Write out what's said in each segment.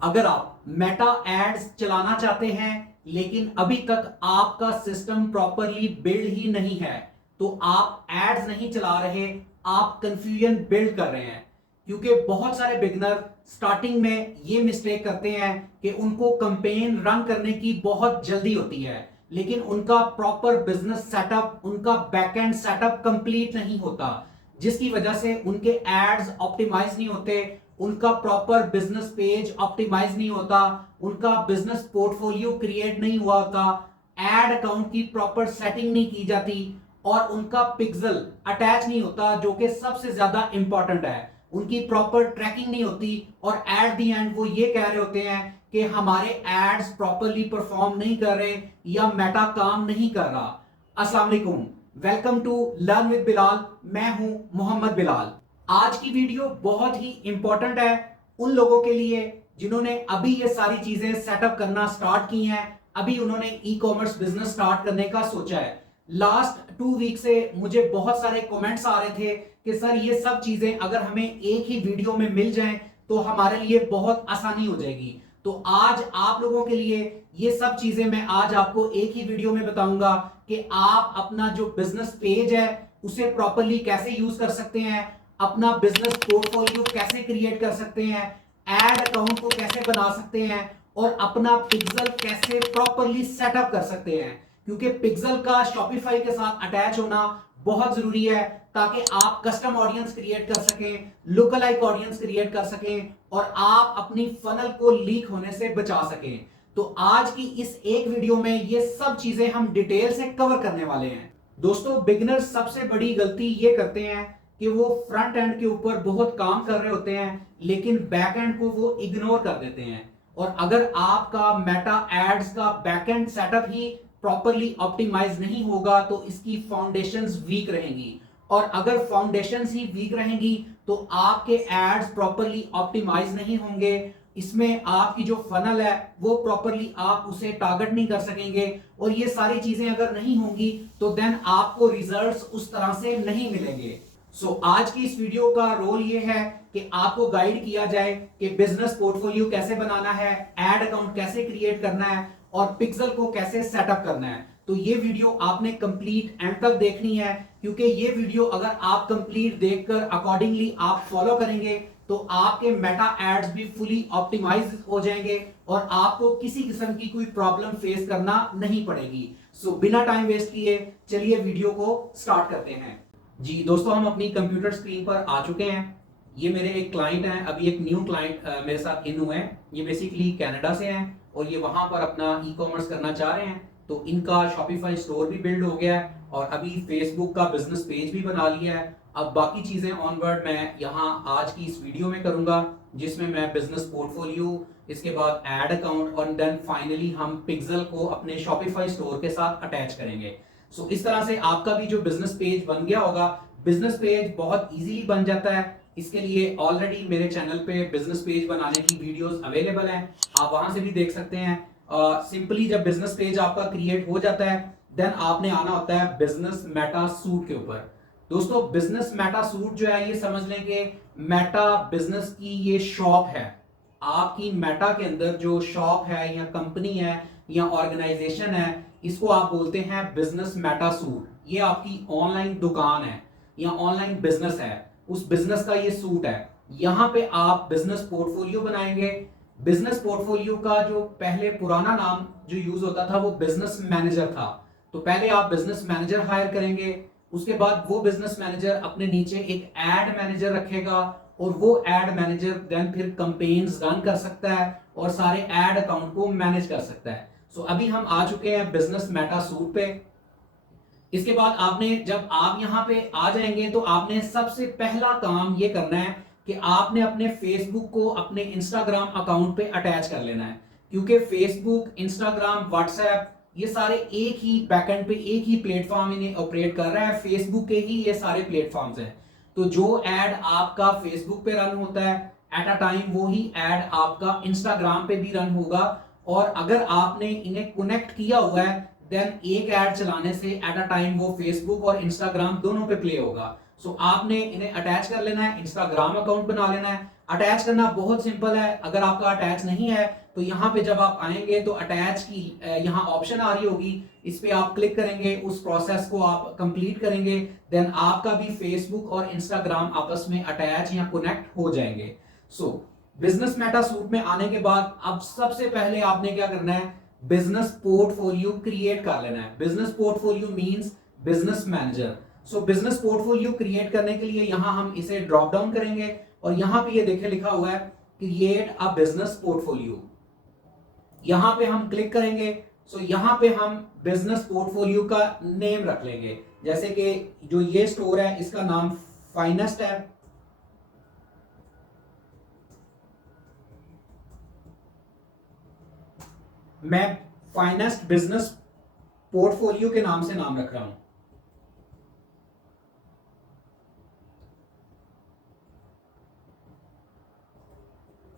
अगर आप Meta ads चलाना चाहते हैं लेकिन अभी तक आपका सिस्टम प्रॉपरली बिल्ड ही नहीं है, तो आप एड्स नहीं चला रहे, आप कंफ्यूजन बिल्ड कर रहे हैं। क्योंकि बहुत सारे बिगनर स्टार्टिंग में ये मिस्टेक करते हैं कि उनको कैंपेन रन करने की बहुत जल्दी होती है, लेकिन उनका प्रॉपर बिजनेस सेटअप, उनका बैकएंड सेटअप कंप्लीट नहीं होता, जिसकी वजह से उनके एड्स ऑप्टिमाइज नहीं होते, उनका प्रॉपर बिजनेस पेज ऑप्टिमाइज नहीं होता, उनका बिजनेस पोर्टफोलियो क्रिएट नहीं हुआ होता, एड अकाउंट की प्रॉपर सेटिंग नहीं की जाती और उनका पिक्सल अटैच नहीं होता, जो कि सबसे ज्यादा इंपॉर्टेंट है। उनकी प्रॉपर ट्रैकिंग नहीं होती और एट द एंड वो ये कह रहे होते हैं कि हमारे एड्स प्रॉपरली परफॉर्म नहीं कर रहे या मेटा काम नहीं कर रहा। अस्सलाम वालेकुम, welcome to learn with Bilal. मैं हूं मोहम्मद बिलाल। आज की वीडियो बहुत ही इंपॉर्टेंट है उन लोगों के लिए जिन्होंने अभी ये सारी चीजें सेटअप करना स्टार्ट की हैं, अभी उन्होंने ई कॉमर्स बिजनेस स्टार्ट करने का सोचा है। लास्ट 2 वीक से मुझे बहुत सारे कमेंट्स आ रहे थे कि सर ये सब चीजें अगर हमें एक ही वीडियो में मिल जाएं तो हमारे लिए बहुत आसानी हो जाएगी। तो आज आप लोगों के लिए ये सब चीजें मैं आज आपको एक ही वीडियो में बताऊंगा कि आप अपना जो बिजनेस पेज है उसे प्रॉपरली कैसे यूज कर सकते हैं, अपना बिजनेस पोर्टफोलियो कैसे क्रिएट कर सकते हैं, एड अकाउंट को कैसे बना सकते हैं और अपना पिक्सल कैसे प्रॉपरली सेटअप कर सकते हैं। क्योंकि पिक्सल का शॉपिफाई के साथ अटैच होना बहुत जरूरी है ताकि आप कस्टम ऑडियंस क्रिएट कर सकें, लुक अलाइक ऑडियंस क्रिएट कर सकें और आप अपनी फनल को लीक होने से बचा सकें। तो आज की इस एक वीडियो में ये सब चीजें हम डिटेल से कवर करने वाले हैं। दोस्तों, बिगिनर्स सबसे बड़ी गलती ये करते हैं कि वो फ्रंट एंड के ऊपर बहुत काम कर रहे होते हैं लेकिन बैक एंड को वो इग्नोर कर देते हैं। और अगर आपका मेटा एड्स का बैक एंड सेटअप ही प्रॉपरली ऑप्टिमाइज नहीं होगा तो इसकी फाउंडेशंस वीक रहेंगी, और अगर फाउंडेशंस ही वीक रहेंगी तो आपके एड्स प्रॉपरली ऑप्टिमाइज नहीं होंगे, इसमें आपकी जो फनल है वो प्रॉपरली आप उसे टारगेट नहीं कर सकेंगे, और ये सारी चीजें अगर नहीं होंगी तो देन आपको रिजल्ट्स उस तरह से नहीं मिलेंगे। आज की इस वीडियो का रोल ये है कि आपको गाइड किया जाए कि बिजनेस पोर्टफोलियो कैसे बनाना है, एड अकाउंट कैसे क्रिएट करना है और पिक्सल को कैसे सेटअप करना है। तो ये वीडियो आपने कंप्लीट एंड तक देखनी है, क्योंकि ये वीडियो अगर आप कंप्लीट देखकर अकॉर्डिंगली आप फॉलो करेंगे तो आपके मेटा एड्स भी फुली ऑप्टिमाइज हो जाएंगे और आपको किसी किस्म की कोई प्रॉब्लम फेस करना नहीं पड़ेगी। बिना टाइम वेस्ट किए चलिए वीडियो को स्टार्ट करते हैं। जी दोस्तों, हम अपनी कंप्यूटर स्क्रीन पर आ चुके हैं। ये मेरे एक क्लाइंट हैं, अभी एक न्यू क्लाइंट मेरे साथ इन हुए हैं। ये बेसिकली कनाडा से हैं और ये वहां पर अपना ई कॉमर्स करना चाह रहे हैं। तो इनका शॉपिफाई स्टोर भी बिल्ड हो गया है और अभी फेसबुक का बिजनेस पेज भी बना लिया है। अब बाकी चीजें ऑनवर्ड मैं यहाँ आज की इस वीडियो में करूंगा, जिसमें मैं बिजनेस पोर्टफोलियो, इसके बाद एड अकाउंट और देन फाइनली हम पिक्सल को अपने शॉपिफाई स्टोर के साथ अटैच करेंगे। इस तरह से आपका भी जो बिजनेस पेज बन गया होगा, बिजनेस पेज बहुत इजीली बन जाता है। इसके लिए ऑलरेडी मेरे चैनल पे बिजनेस पेज बनाने की वीडियोस अवेलेबल हैं, आप वहां से भी देख सकते हैं। सिंपली जब बिजनेस पेज आपका क्रिएट हो जाता है देन आपने आना होता है बिजनेस मेटा सूट के ऊपर। दोस्तों, बिजनेस मेटा सूट जो है ये समझ लें कि मेटा बिजनेस की ये शॉप है। आपकी मेटा के अंदर जो शॉप है या कंपनी है या ऑर्गेनाइजेशन है, इसको आप बोलते हैं बिजनेस मेटा सूट। ये आपकी ऑनलाइन दुकान है या ऑनलाइन बिजनेस है, उस बिजनेस का ये सूट है। यहां पे आप बिजनेस पोर्टफोलियो बनाएंगे। बिजनेस पोर्टफोलियो का जो पहले पुराना नाम जो यूज होता था वो बिजनेस मैनेजर था। तो पहले आप बिजनेस मैनेजर हायर करेंगे, उसके बाद वो बिजनेस मैनेजर अपने नीचे एक एड मैनेजर रखेगा और वो एड मैनेजर देन फिर कैंपेन्स रन कर सकता है और सारे एड अकाउंट को मैनेज कर सकता है। अभी हम आ चुके हैं बिजनेस मेटा सूट पे। इसके बाद आपने जब आप यहां पे आ जाएंगे तो आपने सबसे पहला काम ये करना है कि आपने अपने फेसबुक को अपने इंस्टाग्राम अकाउंट पे अटैच कर लेना है, क्योंकि फेसबुक, इंस्टाग्राम, व्हाट्सएप ये सारे एक ही बैकएंड पे एक ही प्लेटफॉर्म इन्हें ऑपरेट कर रहा है। फेसबुक के ही ये सारे प्लेटफॉर्म्स हैं। तो जो एड आपका फेसबुक पे रन होता है एट अ टाइम, वो ही एड आपका इंस्टाग्राम पे भी रन होगा। और अगर आपने इन्हें कनेक्ट किया हुआ है देन एक ऐड चलाने से एट अ टाइम वो फेसबुक और इंस्टाग्राम दोनों पे प्ले होगा। आपने इन्हें अटैच कर लेना है, इंस्टाग्राम अकाउंट बना लेना है। अटैच करना बहुत सिंपल है। अगर आपका अटैच नहीं है तो यहाँ पे जब आप आएंगे तो अटैच की यहाँ ऑप्शन आ रही होगी, इस पे आप क्लिक करेंगे, उस प्रोसेस को आप कंप्लीट करेंगे, देन आपका भी फेसबुक और इंस्टाग्राम आपस में अटैच या कनेक्ट हो जाएंगे। सो बिजनेस मेटा सूट में आने के बाद अब सबसे पहले आपने क्या करना है, बिजनेस पोर्टफोलियो क्रिएट कर लेना है। Business portfolio means business manager. सो बिजनेस पोर्टफोलियो क्रिएट करने के लिए यहां हम इसे ड्रॉप डाउन करेंगे और यहां पे ये देखें लिखा हुआ है क्रिएट अ बिजनेस पोर्टफोलियो, यहां पे हम क्लिक करेंगे। सो यहां पे हम बिजनेस पोर्टफोलियो का नेम रख लेंगे, जैसे कि जो ये स्टोर है इसका नाम फाइनेस्ट है, मैं फाइनेस्ट बिजनेस पोर्टफोलियो के नाम से नाम रख रहा हूं।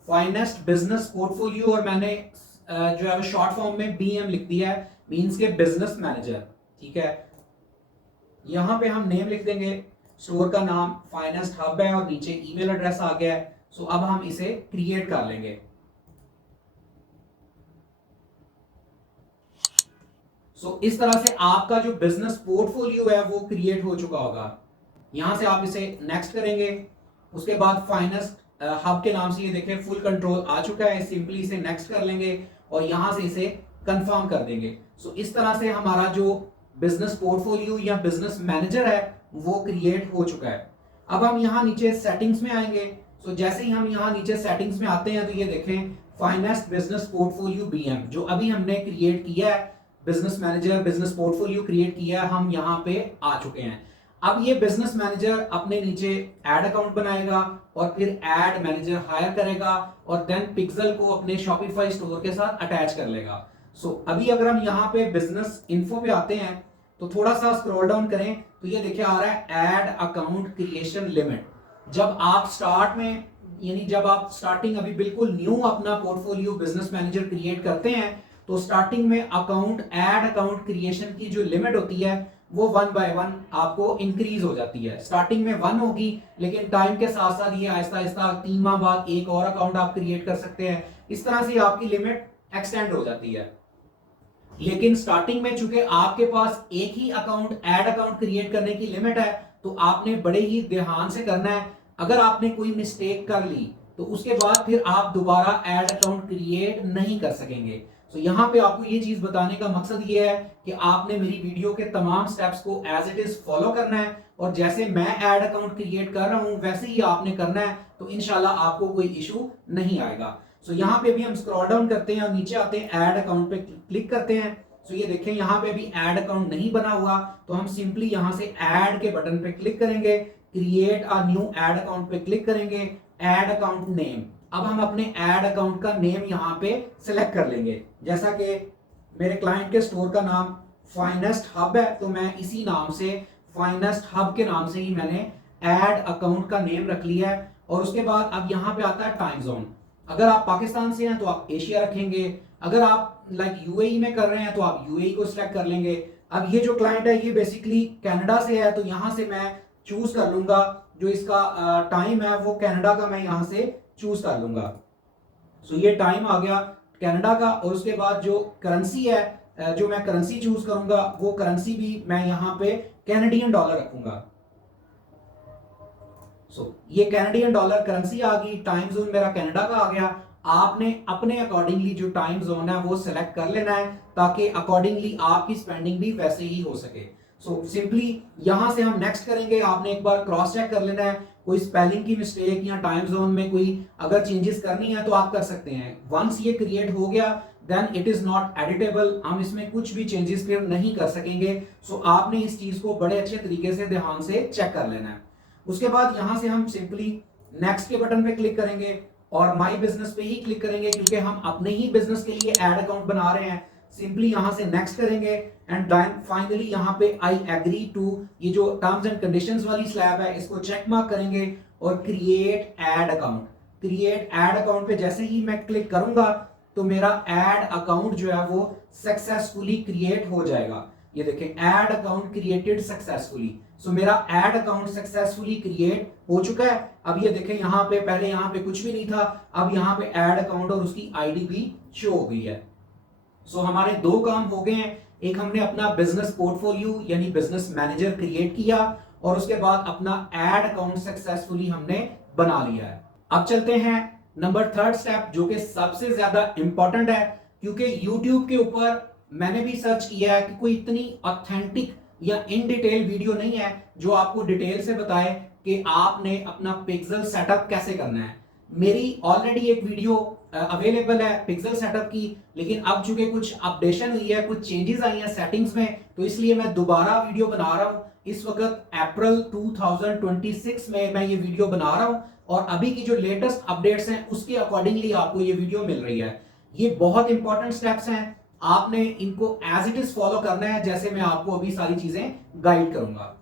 फाइनेस्ट बिजनेस पोर्टफोलियो, और मैंने जो है शॉर्ट फॉर्म में बीएम लिख दिया है, मींस के बिजनेस मैनेजर। ठीक है, यहां पे हम नेम लिख देंगे, स्टोर का नाम फाइनेस्ट हब है और नीचे ईमेल एड्रेस आ गया है। सो अब हम इसे क्रिएट कर लेंगे। सो इस तरह से आपका जो बिजनेस पोर्टफोलियो है वो क्रिएट हो चुका होगा। यहां से आप इसे नेक्स्ट करेंगे, उसके बाद फाइनेस्ट हब के नाम से ये देखें फुल कंट्रोल आ चुका है, सिंपली इसे नेक्स्ट कर लेंगे और यहां से इसे कंफर्म कर देंगे। सो इस तरह से हमारा जो बिजनेस पोर्टफोलियो या बिजनेस मैनेजर है वो क्रिएट हो चुका है। अब हम यहां नीचे सेटिंग्स में आएंगे। सो जैसे ही हम यहां नीचे सेटिंग्स में आते हैं तो ये देखें फाइनेस्ट बिजनेस पोर्टफोलियो बीएम जो अभी हमने क्रिएट किया है, business manager business portfolio create किया है, हम यहां पे आ चुके हैं। अब ये बिजनेस मैनेजर अपने नीचे एड अकाउंट बनाएगा और फिर एड मैनेजर हायर करेगा और देन पिक्सल को अपने शॉपिफाई स्टोर के साथ अटैच कर लेगा। सो अभी अगर हम यहाँ पे बिजनेस इन्फो पे आते हैं तो थोड़ा सा स्क्रॉल डाउन करें तो ये देखिए आ रहा है एड अकाउंट क्रिएशन लिमिट। जब आप स्टार्ट में यानी जब आप स्टार्टिंग अभी बिल्कुल न्यू अपना पोर्टफोलियो बिजनेस मैनेजर क्रिएट करते हैं तो स्टार्टिंग में अकाउंट एड अकाउंट क्रिएशन की जो लिमिट होती है वो 1 बाय 1 आपको इंक्रीज हो जाती है। स्टार्टिंग में 1 होगी, लेकिन टाइम के साथ साथ ये आहिस्ता आहिस्ता 3 माह बाद एक और अकाउंट आप क्रिएट कर सकते हैं। इस तरह से आपकी लिमिट एक्सटेंड हो जाती है। लेकिन स्टार्टिंग में चूंकि आपके पास एक ही अकाउंट एड अकाउंट क्रिएट करने की लिमिट है तो आपने बड़े ही ध्यान से करना है। अगर आपने कोई मिस्टेक कर ली तो उसके बाद फिर आप दोबारा एड अकाउंट क्रिएट नहीं कर सकेंगे। तो यहाँ पे आपको ये चीज बताने का मकसद ये है कि आपने मेरी वीडियो के तमाम स्टेप्स को एज इट इज फॉलो करना है और जैसे मैं ऐड अकाउंट क्रिएट कर रहा हूं वैसे ही आपने करना है, तो इंशाल्लाह आपको कोई इशू नहीं आएगा। सो यहाँ पे भी हम स्क्रॉल डाउन करते हैं और नीचे आते हैं ऐड अकाउंट पे क्लिक करते हैं। सो ये देखें यहाँ पे भी ऐड अकाउंट नहीं बना हुआ, तो हम सिंपली यहाँ से ऐड के बटन पे क्लिक करेंगे, create a new add account पे क्लिक करेंगे, ऐड अकाउंट नेम। अब हम अपने ऐड अकाउंट का नेम यहाँ पे सिलेक्ट कर लेंगे। जैसा कि मेरे क्लाइंट के स्टोर का नाम फाइनेस्ट हब है तो मैं इसी नाम से फाइनेस्ट हब के नाम से ही मैंने ऐड अकाउंट का नेम रख लिया है। और उसके बाद अब यहाँ पे आता है टाइम जोन। अगर आप पाकिस्तान से हैं तो आप एशिया रखेंगे, अगर आप लाइक यूएई में कर रहे हैं तो आप यूएई को सिलेक्ट कर लेंगे। अब ये जो क्लाइंट है ये बेसिकली कनाडा से है तो यहाँ से मैं चूज कर लूंगा जो इसका टाइम है वो कनाडा का मैं यहाँ से चूज कर लूंगा। सो ये टाइम आ गया कनाडा का। और उसके बाद जो करेंसी है जो मैं करेंसी चूज करूंगा वो करेंसी भी मैं यहाँ पे कैनेडियन डॉलर रखूंगा। सो ये कैनेडियन डॉलर करेंसी आ गई, टाइम जोन मेरा कनाडा का आ गया। आपने अपने अकॉर्डिंगली जो टाइम जोन है वो सिलेक्ट कर लेना है ताकि अकॉर्डिंगली आपकी स्पेंडिंग भी वैसे ही हो सके। सो सिंपली यहां से हम नेक्स्ट करेंगे। आपने एक बार क्रॉस चेक कर लेना है, कोई स्पेलिंग की मिस्टेक या टाइम जोन में कोई अगर चेंजेस करनी है तो आप कर सकते हैं। वंस ये क्रिएट हो गया then it is not editable, हम इसमें कुछ भी चेंजेस फिर नहीं कर सकेंगे। सो आपने इस चीज को बड़े अच्छे तरीके से ध्यान से चेक कर लेना है। उसके बाद यहां से हम सिंपली नेक्स्ट के बटन पे क्लिक करेंगे और माई बिजनेस पे ही क्लिक करेंगे क्योंकि हम अपने ही बिजनेस के लिए एड अकाउंट बना रहे हैं। सिंपली यहां से नेक्स्ट करेंगे एंड फाइनली यहां पे आई एग्री टू ये जो टर्म्स एंड कंडीशंस वाली स्लैब है इसको चेक मार्क करेंगे और create ad account. Create ad account पे जैसे ही मैं क्लिक करूंगा तो मेरा एड अकाउंट जो है वो सक्सेसफुली क्रिएट हो जाएगा। ये देखें ऐड अकाउंट क्रिएटेड सक्सेसफुली। सो मेरा ऐड अकाउंट सक्सेसफुली क्रिएट हो चुका है। अब ये देखें यहाँ पे पहले यहाँ पे कुछ भी नहीं था, अब यहाँ पे ऐड अकाउंट और उसकी आईडी भी शो हो गई है। सो हमारे दो काम हो गए हैं, एक हमने अपना बिजनेस पोर्टफोलियो यानी बिजनेस मैनेजर क्रिएट किया और उसके बाद अपना ऐड अकाउंट सक्सेसफुली हमने बना लिया है। अब चलते हैं नंबर थर्ड स्टेप, जो कि सबसे ज्यादा इंपॉर्टेंट है, क्योंकि YouTube के ऊपर मैंने भी सर्च किया है कि कोई इतनी ऑथेंटिक या इन डिटेल वीडियो नहीं है जो आपको डिटेल से बताए कि आपने अपना पिक्सल सेटअप कैसे करना है। मेरी ऑलरेडी एक वीडियो अवेलेबल है पिक्सल सेटअप की, लेकिन अब चूंकि कुछ अपडेशन हुई है, कुछ चेंजेस आई हैं सेटिंग्स में, तो इसलिए मैं दोबारा वीडियो बना रहा हूं। इस वक्त अप्रैल 2026 में मैं ये वीडियो बना रहा हूं और अभी की जो लेटेस्ट अपडेट्स हैं उसके अकॉर्डिंगली आपको ये वीडियो मिल रही है। ये बहुत इंपॉर्टेंट स्टेप्स हैं, आपने इनको एज इट इज फॉलो करना है जैसे मैं आपको अभी सारी चीजें गाइड करूंगा।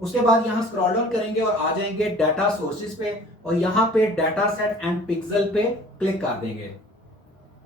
उसके बाद यहां स्क्रॉल डाउन करेंगे और आ जाएंगे डाटा सोर्सेज पे और यहां पे डाटा सेट एंड पिक्सल पे क्लिक कर देंगे।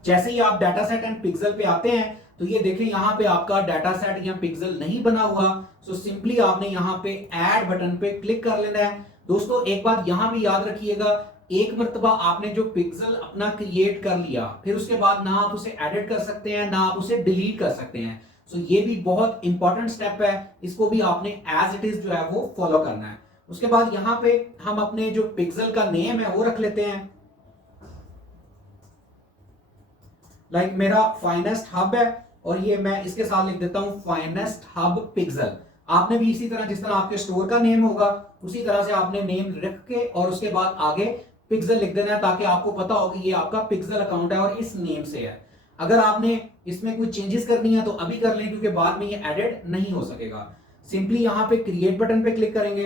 जैसे ही आप डाटा सेट एंड पिक्सल पे आते हैं तो ये देखें यहां पे आपका डाटा सेट या पिक्सल नहीं बना हुआ। सिंपली आपने यहां पे ऐड बटन पे क्लिक कर लेना है। दोस्तों एक बात यहां भी याद रखिएगा, एक मर्तबा आपने जो पिक्सल अपना क्रिएट कर लिया, फिर उसके बाद ना आप उसे एडिट कर सकते हैं ना आप उसे डिलीट कर सकते हैं। ये भी बहुत इंपॉर्टेंट स्टेप है, इसको भी आपने एज इट इज जो है वो फॉलो करना है। उसके बाद यहां पे हम अपने जो पिक्सल का नेम है वो रख लेते हैं, लाइक मेरा फाइनेस्ट हब है और ये मैं इसके साथ लिख देता हूं फाइनेस्ट हब पिक्सल। आपने भी इसी तरह जिस तरह आपके स्टोर का नेम होगा उसी तरह से आपने नेम रख के और उसके बाद आगे पिक्सल लिख देना है, ताकि आपको पता हो कि ये आपका पिक्सल अकाउंट है और इस नेम से है। अगर आपने इसमें कोई चेंजेस करनी है तो अभी कर लें, क्योंकि बाद में ये एडिट नहीं हो सकेगा। सिंपली यहां पे क्रिएट बटन पे क्लिक करेंगे।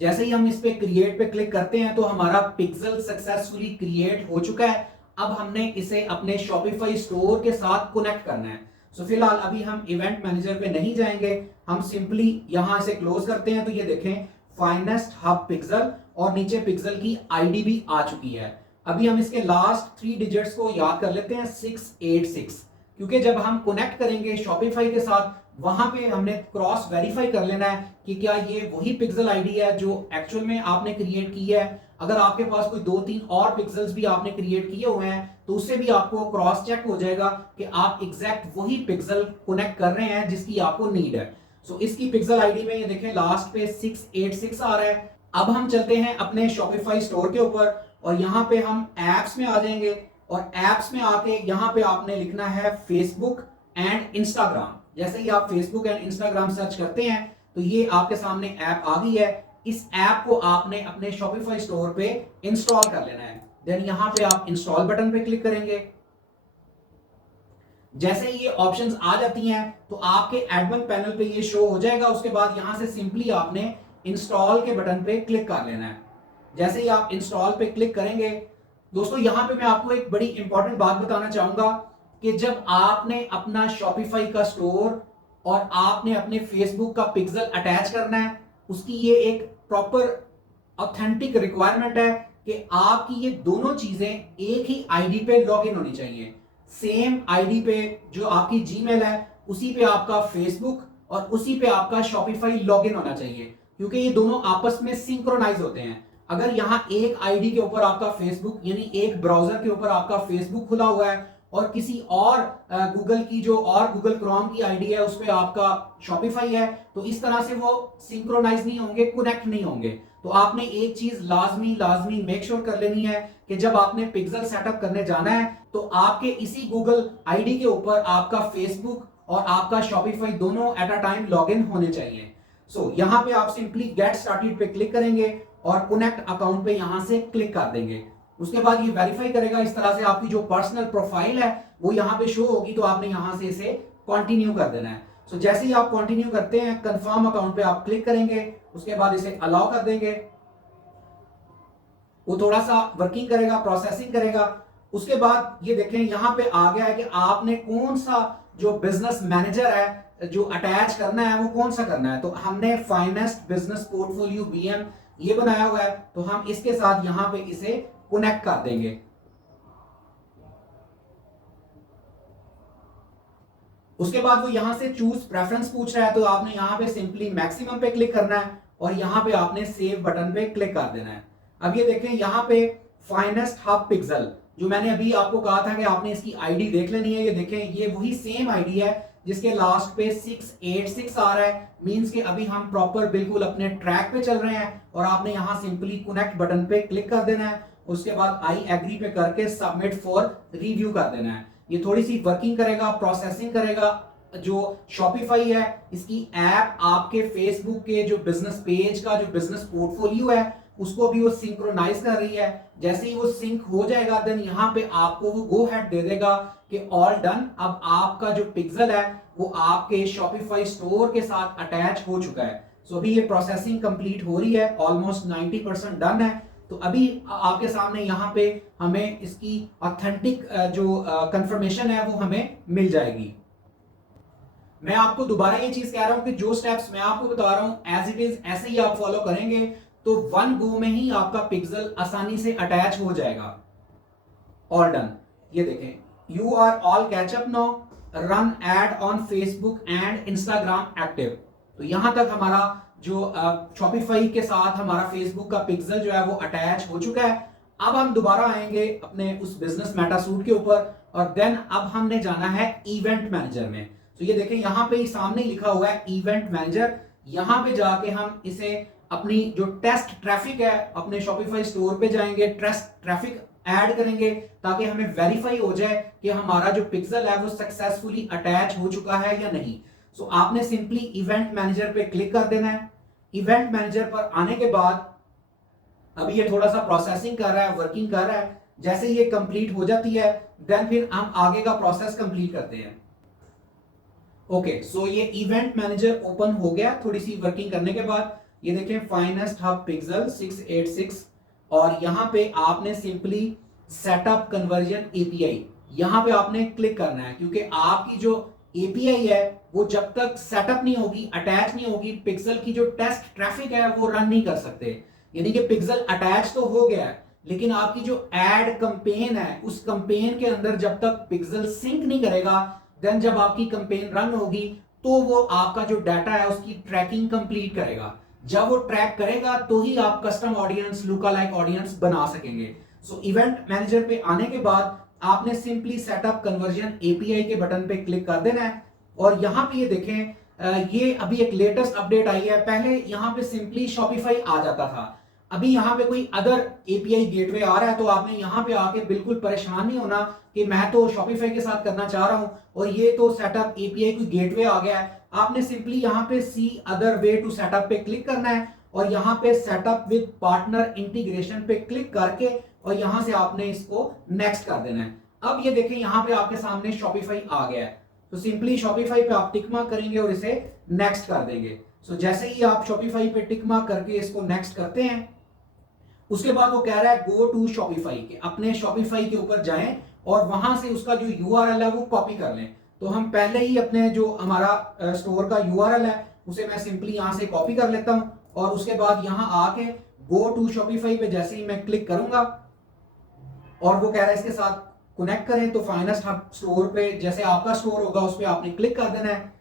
जैसे ही हम इस पे क्रिएट पे क्लिक करते हैं तो हमारा पिक्सल सक्सेसफुली क्रिएट हो चुका है। अब हमने इसे अपने शॉपिफाई स्टोर के साथ कनेक्ट करना है। फिलहाल अभी हम इवेंट मैनेजर पे नहीं जाएंगे, हम सिंपली यहां से क्लोज करते हैं। तो ये देखें फाइनेस्ट हब पिक्सल और नीचे पिक्सल की आईडी भी आ चुकी है। अभी हम इसके लास्ट 3 डिजिट्स को याद कर लेते हैं 686, क्योंकि जब हम कनेक्ट करेंगे शॉपिफाई के साथ वहां पे हमने क्रॉस वेरीफाई कर लेना है कि क्या ये वही पिक्सल आईडी है जो एक्चुअल में आपने क्रिएट की है। अगर आपके पास कोई 2-3 और पिक्सल्स भी आपने क्रिएट किए हुए हैं तो उससे भी आपको क्रॉस चेक हो जाएगा कि आप एग्जैक्ट वही पिक्सल कनेक्ट कर रहे हैं जिसकी आपको नीड है। इसकी पिक्सल आईडी में ये देखें लास्ट पे 686 आ रहा है। अब हम चलते हैं अपने शॉपिफाई स्टोर के ऊपर और यहां पे हम एप्स में आ जाएंगे और एप्स में आके यहां पे आपने लिखना है फेसबुक एंड इंस्टाग्राम। जैसे ही आप फेसबुक एंड इंस्टाग्राम सर्च करते हैं तो ये आपके सामने ऐप आ गई है। इस ऐप को आपने अपने शॉपिफाई स्टोर पे इंस्टॉल कर लेना है। देन यहां पे आप इंस्टॉल बटन पे क्लिक करेंगे। जैसे ही ये ऑप्शंस आ जाती हैं तो आपके एडमिन पैनल पे ये शो हो जाएगा। उसके बाद यहां से सिंपली आपने इंस्टॉल के बटन पे क्लिक कर लेना है। जैसे ही आप इंस्टॉल पे क्लिक करेंगे, दोस्तों यहां पे मैं आपको एक बड़ी इंपॉर्टेंट बात बताना चाहूंगा कि जब आपने अपना शॉपिफाई का स्टोर और आपने अपने फेसबुक का पिक्सल अटैच करना है, उसकी ये एक प्रॉपर ऑथेंटिक रिक्वायरमेंट है कि आपकी ये दोनों चीजें एक ही आईडी पे लॉगिन होनी चाहिए। सेम आईडी पे जो आपकी जीमेल है उसी पे आपका फेसबुक और उसी पे आपका शॉपिफाई लॉगिन होना चाहिए, क्योंकि ये दोनों आपस में सिंक्रोनाइज होते हैं। अगर यहां एक आईडी के ऊपर आपका फेसबुक यानी एक ब्राउजर के ऊपर आपका फेसबुक खुला हुआ है और किसी और गूगल की जो और गूगल क्रोम की आईडी है उस पे आपका शॉपिफाई है, तो इस तरह से वो सिंक्रोनाइज नहीं होंगे, कनेक्ट नहीं होंगे। तो आपने एक चीज लाजमी मेक श्योर कर लेनी है कि जब आपने पिक्सल सेटअप करने जाना है तो आपके इसी गूगल आईडी के ऊपर आपका फेसबुक और आपका शॉपिफाई दोनों एट अ टाइम लॉगिन होने चाहिए। यहां पे आप सिंपली गेट स्टार्टेड पे क्लिक करेंगे और कनेक्ट अकाउंट पे यहां से क्लिक कर देंगे। उसके बाद ये वेरीफाई करेगा। इस तरह से आपकी जो पर्सनल प्रोफाइल है वो यहां पे शो होगी, तो आपने यहां से इसे कंटिन्यू कर देना है। जैसे ही आप कंटिन्यू करते हैं कंफर्म अकाउंट पे आप क्लिक करेंगे, उसके बाद इसे अलाउ कर देंगे। वो थोड़ा सा वर्किंग करेगा, प्रोसेसिंग करेगा। उसके बाद ये देखें यहां पे आ गया है कि आपने कौन सा जो बिजनेस मैनेजर है जो अटैच करना है वो कौन सा करना है। तो हमने फाइनेस्ट बिजनेस पोर्टफोलियो बीएम ये बनाया हुआ है, तो हम इसके साथ यहां पे इसे कनेक्ट कर देंगे। उसके बाद वो यहां से चूज प्रेफरेंस पूछ रहा है, तो आपने यहां पे सिंपली मैक्सिमम पे क्लिक करना है और यहां पे आपने सेव बटन पे क्लिक कर देना है। अब ये देखें यहां पे फाइनेस्ट हब पिक्सल, जो मैंने अभी आपको कहा था कि आपने इसकी आईडी देख लेनी है, ये देखें ये वही सेम आईडी है जिसके लास्ट पे 686 आ रहा है, मींस कि अभी हम प्रॉपर बिल्कुल अपने ट्रैक पे चल रहे हैं। और आपने यहां सिंपली कनेक्ट बटन पे क्लिक कर देना है, उसके बाद आई एग्री पे करके सबमिट फॉर रिव्यू कर देना है। ये थोड़ी सी वर्किंग करेगा, प्रोसेसिंग करेगा। जो शॉपिफाई है इसकी ऐप आपके फेसबुक के जो बिजनेस पेज का जो बिजनेस पोर्टफोलियो है उसको भी वो सिंक्रोनाइज कर रही है। जैसे ही वो सिंक हो जाएगा देन यहाँ पे आपको वो गो हेड दे देगा कि ऑल डन, अब आपका जो पिक्सल है वो आपके शॉपिफाई स्टोर के साथ अटैच हो चुका है। सो अभी ये प्रोसेसिंग कंप्लीट हो रही है, ऑलमोस्ट 90% डन है। तो अभी आपके सामने यहाँ पे हमें इसकी ऑथेंटिक जो कंफर्मेशन है वो हमें मिल जाएगी। मैं आपको दोबारा ये चीज कह रहा हूं कि जो स्टेप्स मैं आपको बता रहा हूं एज इट इज ऐसे ही आप फॉलो करेंगे तो वन गो में ही आपका पिक्सल आसानी से अटैच हो जाएगा। ऑल डन, ये देखें you are all catch up now, run ad on Facebook and Instagram active. तो यहां तक हमारा जो शॉपिफाई के साथ हमारा फेसबुक का पिक्सल जो है वो अटैच हो चुका है। अब हम दोबारा आएंगे अपने उस बिजनेस मेटा सूट के ऊपर और देन अब हमने जाना है इवेंट मैनेजर में। तो ये देखें यहां पे सामने लिखा हुआ है इवेंट मैनेजर। यहां पे जाके हम इसे अपनी जो टेस्ट ट्रैफिक है अपने शॉपिफाई स्टोर पे जाएंगे, टेस्ट ट्रैफिक ऐड करेंगे ताकि हमें वेरीफाई हो जाए कि हमारा जो पिक्सल है वो सक्सेसफुली अटैच हो चुका है या नहीं। सो आपने सिंपली इवेंट मैनेजर पे क्लिक कर देना है। इवेंट मैनेजर पर आने के बाद अभी ये थोड़ा सा प्रोसेसिंग कर रहा है, वर्किंग कर रहा है। जैसे ये कंप्लीट हो जाती है देन फिर हम आगे का प्रोसेस कंप्लीट करते हैं। ओके, सो ये इवेंट मैनेजर ओपन हो गया थोड़ी सी वर्किंग करने के बाद। ये देखें फाइनेस्ट हब पिक्सल 686 और यहां पे आपने सिंपली सेटअप कन्वर्जन एपीआई यहां पे आपने क्लिक करना है, क्योंकि आपकी जो एपीआई है वो जब तक सेटअप नहीं होगी, अटैच नहीं होगी, पिक्सल की जो टेस्ट ट्रैफिक है वो रन नहीं कर सकते। यानी कि पिक्सल अटैच तो हो गया है लेकिन आपकी जो एड कंपेन है उस कंपेन के अंदर जब तक पिक्सल सिंक नहीं करेगा देन जब आपकी कंपेन रन होगी तो वो आपका जो डाटा है उसकी ट्रैकिंग कंप्लीट करेगा। जब वो ट्रैक करेगा तो ही आप कस्टम ऑडियंस, लुका लाइक ऑडियंस बना सकेंगे। सो इवेंट मैनेजर पे आने के बाद आपने सिंपली सेटअप कन्वर्जन एपीआई के बटन पे क्लिक कर देना है और यहां पे ये देखें ये अभी एक लेटेस्ट अपडेट आई है। पहले यहां पे सिंपली शॉपिफाई आ जाता था, अभी यहां पे कोई अदर एपीआई गेटवे आ रहा है। तो आपने यहां पे आके बिल्कुल परेशान नहीं होना कि मैं तो शॉपिफाई के साथ करना चाह रहा हूं और ये तो सेटअप एपीआई कोई गेटवे आ गया है। आपने सिंपली यहां पे सी अदर वे टू सेटअप पे क्लिक करना है और यहां पे सेटअप विद पार्टनर इंटीग्रेशन पे क्लिक करके और यहां से आपने इसको नेक्स्ट कर देना है। अब ये देखें यहां पे आपके सामने शॉपिफाई आ गया है, तो सिंपली शॉपिफाई पे आप टिक मार्क करेंगे और इसे नेक्स्ट कर देंगे। सो जैसे ही आप शॉपिफाई पे टिक मार्क करके इसको नेक्स्ट करते हैं उसके बाद वो कह रहा है गो टू शॉपिफाई, कि अपने शॉपिफाई के ऊपर जाएं और वहां से उसका जो यूआरएल है वो कॉपी कर लें। तो हम पहले ही अपने जो हमारा स्टोर का यूआरएल है उसे मैं सिंपली यहां से कॉपी कर लेता हूं और उसके बाद यहां आके गो टू शॉपिफाई पे जैसे ही मैं क्लिक करूंगा और वो कह रहा है इसके साथ कनेक्ट करें, तो फाइनेस्ट हब स्टोर पे जैसे आपका स्टोर होगा उस पर आपने क्लिक कर देना है।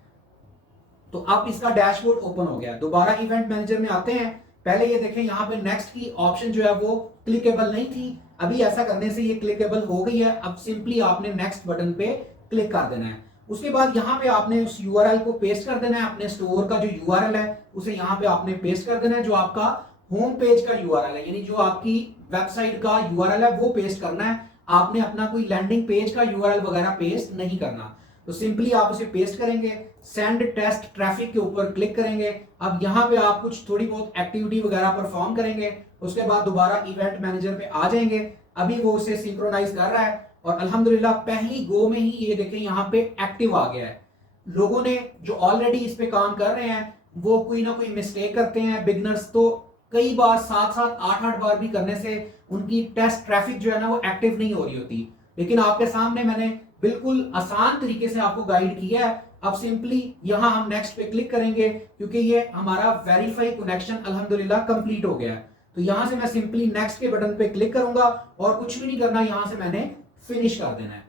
तो अब इसका डैशबोर्ड ओपन हो गया। दोबारा इवेंट मैनेजर में आते हैं। पहले ये देखें यहाँ पे नेक्स्ट की ऑप्शन जो है वो क्लिकेबल नहीं थी, अभी ऐसा करने से ये क्लिकेबल हो गई है। अब सिंपली आपने नेक्स्ट बटन पे क्लिक कर देना है। उसके बाद यहाँ पे आपने उस यूआरएल को पेस्ट कर देना है, अपने स्टोर का जो यूआरएल है उसे यहाँ पे आपने पेस्ट कर देना है, जो आपका होम पेज का यूआरएल है, यानी जो आपकी वेबसाइट का यूआरएल है वो पेस्ट करना है। आपने अपना कोई लैंडिंग पेज का यूआरएल वगैरह पेस्ट नहीं करना। तो सिंपली आप उसे पेस्ट करेंगे, सेंड टेस्ट ट्रैफिक के ऊपर क्लिक करेंगे। अब यहाँ पे आप कुछ थोड़ी बहुत एक्टिविटी वगैरह परफॉर्म करेंगे, उसके बाद दोबारा इवेंट मैनेजर पे आ जाएंगे। अभी वो उसे सिंक्रोनाइज कर रहा है और अल्हम्दुलिल्लाह पहली गो में ही ये देखें यहाँ पे एक्टिव आ गया है। लोगों ने जो ऑलरेडी इस पे काम कर रहे हैं वो कोई ना कोई मिस्टेक करते हैं, बिगनर्स तो कई बार 7-7, 8-8 बार भी करने से उनकी टेस्ट ट्रैफिक जो है ना वो एक्टिव नहीं हो रही होती। लेकिन आपके सामने मैंने बिल्कुल आसान तरीके से आपको गाइड किया है। अब सिंपली यहां हम नेक्स्ट पे क्लिक करेंगे क्योंकि ये हमारा वेरीफाई कनेक्शन अल्हम्दुलिल्लाह कंप्लीट हो गया है। तो यहां से मैं सिंपली नेक्स्ट के बटन पे क्लिक करूंगा और कुछ भी नहीं करना, यहां से मैंने फिनिश कर देना है।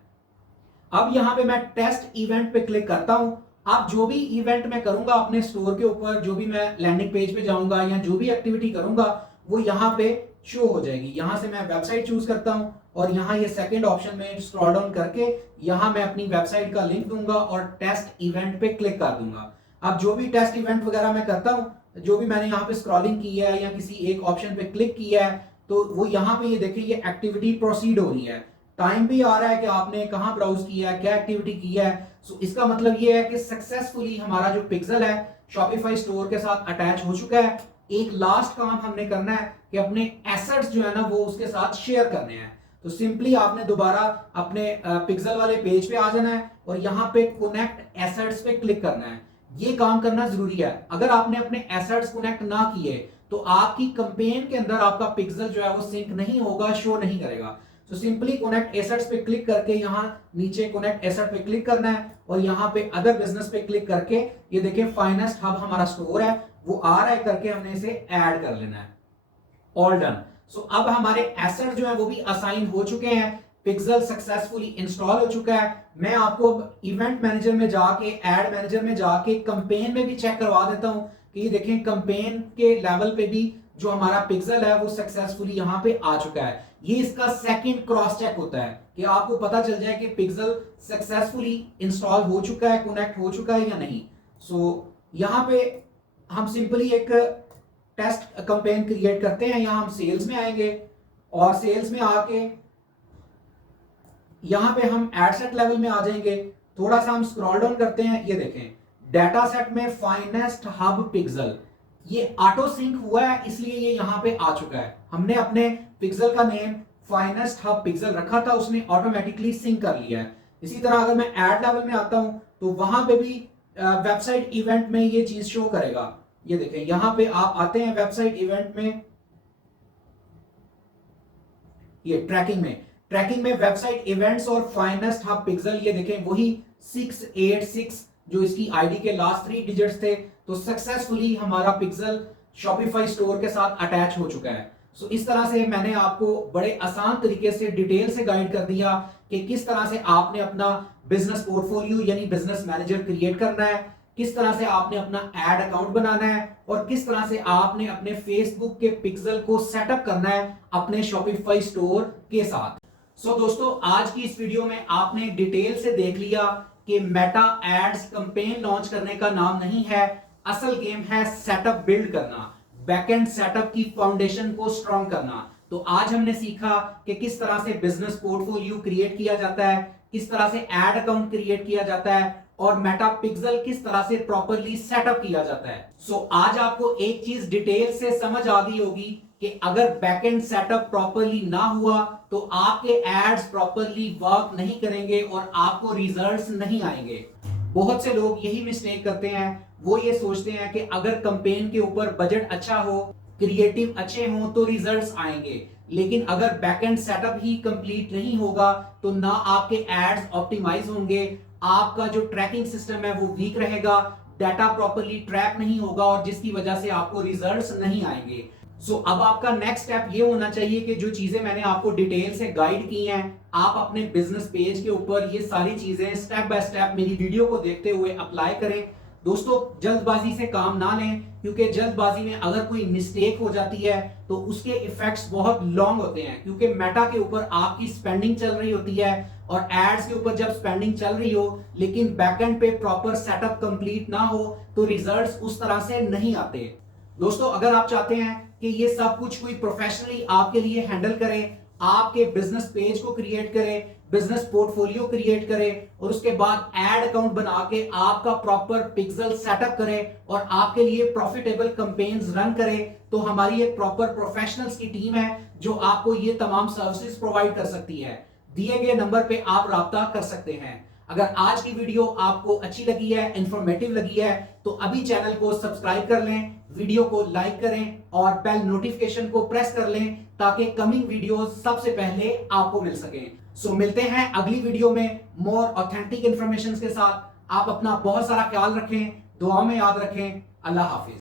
अब यहां पे मैं टेस्ट इवेंट पे क्लिक करता हूं। अब जो भी इवेंट मैं करूंगा अपने स्टोर के ऊपर, जो भी मैं लैंडिंग पेज पे जाऊंगा या जो भी एक्टिविटी करूंगा वो यहाँ पे शो हो जाएगी। यहां से मैं वेबसाइट चूज करता हूं और यहाँ ये सेकंड ऑप्शन में स्क्रॉल डाउन करके यहाँ मैं अपनी वेबसाइट का लिंक दूंगा और टेस्ट इवेंट पे क्लिक कर दूंगा। अब जो भी टेस्ट इवेंट वगैरह मैं करता हूँ, जो भी मैंने यहाँ पे स्क्रॉलिंग की है या किसी एक ऑप्शन पे क्लिक किया है, तो वो यहाँ पे ये देखिए ये एक्टिविटी प्रोसीड हो रही है। टाइम भी आ रहा है कि आपने कहाँ ब्राउज किया है, क्या एक्टिविटी किया है। सो इसका मतलब ये है कि सक्सेसफुली हमारा जो पिक्सल है शॉपिफाई स्टोर के साथ अटैच हो चुका है। एक लास्ट काम हमने करना है कि अपने एसेट्स जो है ना वो उसके साथ शेयर करने हैं। तो सिंपली आपने दोबारा अपने पिक्सल वाले पेज पे आ जाना है और यहाँ पे कनेक्ट एसेट्स पे क्लिक करना है। ये काम करना जरूरी है। अगर आपने अपने एसेट्स कनेक्ट ना किए तो आपकी कैंपेन के अंदर आपका पिक्सल जो है वो सिंक नहीं होगा, शो नहीं करेगा। तो सिंपली कनेक्ट एसेट्स पे क्लिक करके यहाँ नीचे कनेक्ट एसेट पे क्लिक करना है और यहाँ पे अदर बिजनेस पे क्लिक करके ये देखिए फाइनेस्ट हब हमारा स्टोर है वो आ रहा है करके हमने इसे ऐड कर लेना है। All done. सो अब हमारे एसेट जो है वो भी असाइन हो चुके हैं, पिक्सल सक्सेसफुली इंस्टॉल हो चुका है। मैं आपको इवेंट मैनेजर में जाके, एड मैनेजर में जाके कैंपेन में भी चेक करवा देता हूं कि ये देखें कैंपेन के लेवल पे भी जो हमारा पिक्सल है वो सक्सेसफुली यहाँ पे आ चुका है। ये इसका सेकंड क्रॉस चेक होता है कि आपको पता चल जाए कि पिक्सल सक्सेसफुली इंस्टॉल हो चुका है, कनेक्ट हो चुका है या नहीं। सो यहाँ पे हम सिंपली एक टेस्ट कैंपेन क्रिएट करते हैं। यहां हम सेल्स में आएंगे और सेल्स में आके यहां पे हम एड सेट लेवल में आ जाएंगे। थोड़ा सा हम स्क्रॉल डाउन करते हैं, ये देखें डाटा सेट में फाइनेस्ट हब पिक्सल ये ऑटो सिंक हुआ है, इसलिए ये यहां पे आ चुका है। हमने अपने पिक्सल का नेम फाइनेस्ट हब पिक्सल रखा था, उसने ऑटोमेटिकली सिंक कर लिया है। इसी तरह अगर मैं एड लेवल में आता हूं तो वहां पे भी वेबसाइट इवेंट में ये चीज शो करेगा। ये देखें यहां पे आप आते हैं वेबसाइट इवेंट में, ये ट्रैकिंग में वेबसाइट इवेंट्स और फाइनेस्ट हब पिक्सल ये देखें वही 686 जो इसकी आईडी के लास्ट 3 डिजिट्स थे। तो सक्सेसफुली हमारा पिक्सल शॉपिफाई स्टोर के साथ अटैच हो चुका है। सो इस तरह से मैंने आपको बड़े आसान तरीके से डिटेल से गाइड कर दिया कि किस तरह से आपने अपना बिजनेस पोर्टफोलियो यानी बिजनेस मैनेजर क्रिएट करना है, किस तरह से आपने अपना एड अकाउंट बनाना है और किस तरह से आपने अपने फेसबुक के पिक्सल को सेटअप करना है अपने शॉपिफाई स्टोर के साथ। सो दोस्तों आज की इस वीडियो में आपने डिटेल से देख लिया कि मेटा एड्स कैंपेन लॉन्च करने का नाम नहीं है, असल गेम है सेटअप बिल्ड करना, बैकएंड सेटअप की फाउंडेशन को स्ट्रॉन्ग करना। तो आज हमने सीखा कि किस तरह से बिजनेस पोर्टफोलियो क्रिएट किया जाता है, किस तरह से एड अकाउंट क्रिएट किया जाता है और मेटा पिक्सल किस तरह से प्रॉपर्ली सेटअप किया जाता है। सो आज आपको एक चीज डिटेल से समझ आ गई होगी कि अगर बैकएंड सेटअप प्रॉपर्ली ना हुआ तो आपके एड्स प्रॉपर्ली वर्क नहीं करेंगे और आपको रिजल्ट्स नहीं आएंगे। बहुत से लोग यही मिस्टेक करते हैं, वो ये सोचते हैं कि अगर कैंपेन के ऊपर बजट अच्छा हो, क्रिएटिव अच्छे हों तो रिजल्ट्स आएंगे, लेकिन अगर बैकएंड सेटअप ही कंप्लीट नहीं होगा तो ना आपके एड्स ऑप्टिमाइज होंगे, आपका जो ट्रैकिंग सिस्टम है वो वीक रहेगा, डाटा प्रॉपर्ली ट्रैक नहीं होगा और जिसकी वजह से आपको रिजल्ट्स नहीं आएंगे। सो अब आपका नेक्स्ट स्टेप ये होना चाहिए कि जो चीजें मैंने आपको डिटेल से गाइड की हैं आप अपने बिजनेस पेज के ऊपर ये सारी चीजें स्टेप बाय स्टेप मेरी वीडियो को देखते हुए अप्लाई करें। दोस्तों जल्दबाजी से काम ना लें, क्योंकि जल्दबाजी में अगर कोई मिस्टेक हो जाती है तो उसके इफेक्ट्स बहुत लॉन्ग होते हैं, क्योंकि मेटा के ऊपर आपकी स्पेंडिंग चल रही होती है और एड्स के ऊपर जब स्पेंडिंग चल रही हो लेकिन बैकएंड पे प्रॉपर सेटअप कंप्लीट ना हो तो रिजल्ट्स उस तरह से नहीं आते। दोस्तों अगर आप चाहते हैं कि ये सब कुछ कोई प्रोफेशनली आपके लिए हैंडल करे, आपके बिजनेस पेज को क्रिएट करे, बिजनेस पोर्टफोलियो क्रिएट करे और उसके बाद एड अकाउंट बना के आपका प्रॉपर पिक्सल सेटअप करे और आपके लिए प्रॉफिटेबल कैंपेन्स रन करे, तो हमारी एक प्रॉपर प्रोफेशनल्स की टीम है जो आपको ये तमाम सर्विसेज प्रोवाइड कर सकती है। दिए गए नंबर पे आप राब्ता कर सकते हैं। अगर आज की वीडियो आपको अच्छी लगी है, इंफॉर्मेटिव लगी है, तो अभी चैनल को सब्सक्राइब कर लें, वीडियो को लाइक करें और बेल नोटिफिकेशन को प्रेस कर लें ताकि कमिंग वीडियोस सबसे पहले आपको मिल सकें। सो मिलते हैं अगली वीडियो में मोर ऑथेंटिक इंफॉर्मेशन के साथ। आप अपना बहुत सारा ख्याल रखें, दुआ में याद रखें। अल्लाह हाफिज।